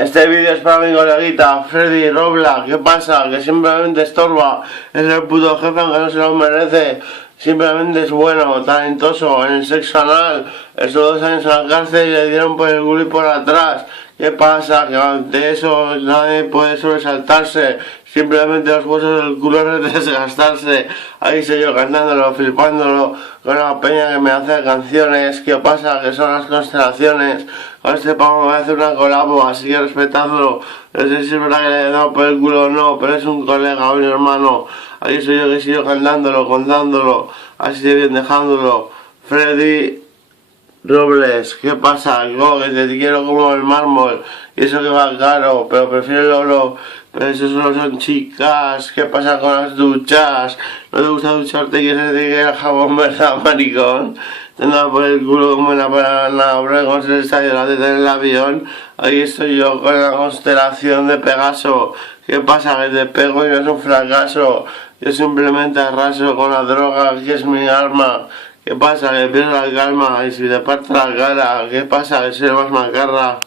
Este vídeo es para mi coleguita Freddy Robla. ¿Qué pasa? Que simplemente estorba. Es el puto jefe que no se lo merece. Simplemente es bueno, talentoso en el sexo anal. Estuvo 2 años en la cárcel y le dieron por el culo y por atrás. ¿Qué pasa? Que ante eso nadie puede sobresaltarse. Simplemente los huesos del culo es desgastarse. Ahí soy yo cantándolo, flipándolo con la peña que me hace canciones. ¿Qué pasa? Que son las constelaciones. Con este pavo me voy a hacer una colabo, así que respetadlo. No sé si es verdad que le he dado por el culo o no, pero es un colega o un hermano. Ahí soy yo que sigo cantándolo, contándolo, así de bien dejándolo. Freddy Robles, ¿qué pasa? Yo que te quiero como el mármol, y eso que va caro, pero prefiero el oro. Pero eso solo son chicas. ¿Qué pasa con las duchas? ¿No te gusta ducharte? ¿Quieres decir que el jabón, verdad, maricón? Te anda por el culo como una banana, hombre, como se le está llorando en el avión. Ahí estoy yo con la constelación de Pegaso. ¿Qué pasa? Que te pego y no es un fracaso. Yo simplemente arraso con la droga, que es mi arma. ¿Qué pasa? Que pierdo la calma y si te parte la cara. ¿Qué pasa? Que soy más macarra.